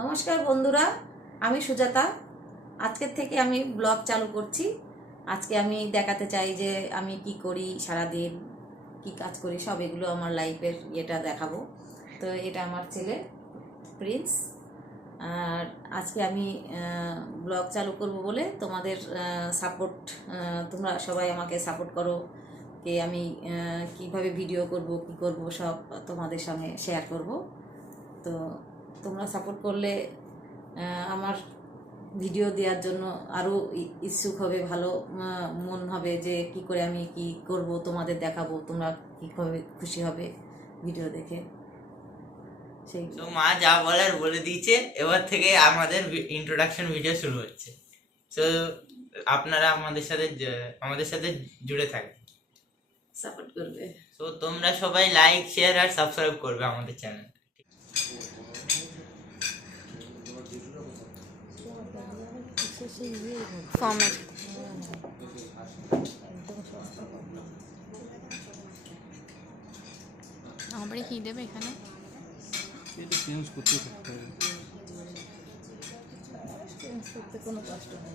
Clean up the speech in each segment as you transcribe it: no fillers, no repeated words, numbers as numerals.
নমস্কার বন্ধুরা, আমি সুজাতা। আজকের থেকে আমি ব্লগ চালু করছি। আজকে আমি দেখাতে চাই যে আমি কি করি, সারাদিন কি কাজ করি, সব এগুলো আমার লাইফের এটা দেখাবো। তো এটা আমার ছেলে প্রিন্স। আর আজকে আমি ব্লগ চালু করব বলে তোমাদের সাপোর্ট, তোমরা সবাই আমাকে সাপোর্ট করো। কে আমি কিভাবে ভিডিও করব, কি করব, সব তোমাদের সঙ্গে শেয়ার করব। তো তোমরা সাপোর্ট করলে আমার ভিডিও দেওয়ার জন্য আরও ইচ্ছুক হবে, ভালো মন হবে যে কি করে আমি কি করব, তোমাদের দেখাবো, তোমরা কীভাবে খুশি হবে ভিডিও দেখে। সেই তো মা যা বলার বলে দিয়েছে, এবার থেকে আমাদের ইন্ট্রোডাকশন ভিডিও শুরু হচ্ছে। তো আপনারা আমাদের সাথে জুড়ে থাকবে, সাপোর্ট করবে। তো তোমরা সবাই লাইক, শেয়ার আর সাবস্ক্রাইব করবে আমাদের চ্যানেল। ফর্মেট আমার কি দেবে এখানে? এটা চেঞ্জ করতে থাকতে হবে। চেঞ্জ করতে কোনো কষ্ট নেই।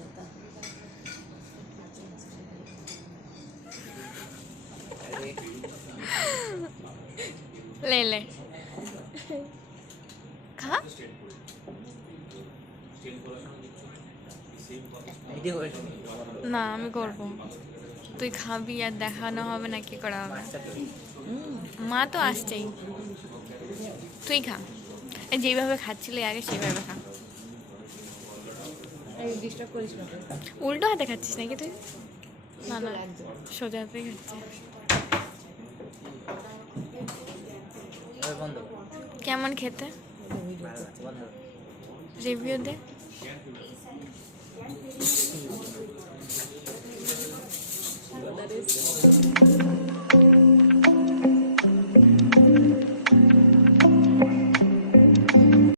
ले ले खा না আমি করবো, তুই খাবি আর দেখানো হবে না, কি করা হবে? মা তো আসছেই, তুই খা, যেইভাবে খাচ্ছিলি আগে সেইভাবে খা। ডিস্টার্ব করিস না। উল্টো হাতে খাচ্ছিস নাকি তুই? না না, সোজা হাতেই খাচ্ছিস। কেমন খেতে? রিভিউ দে।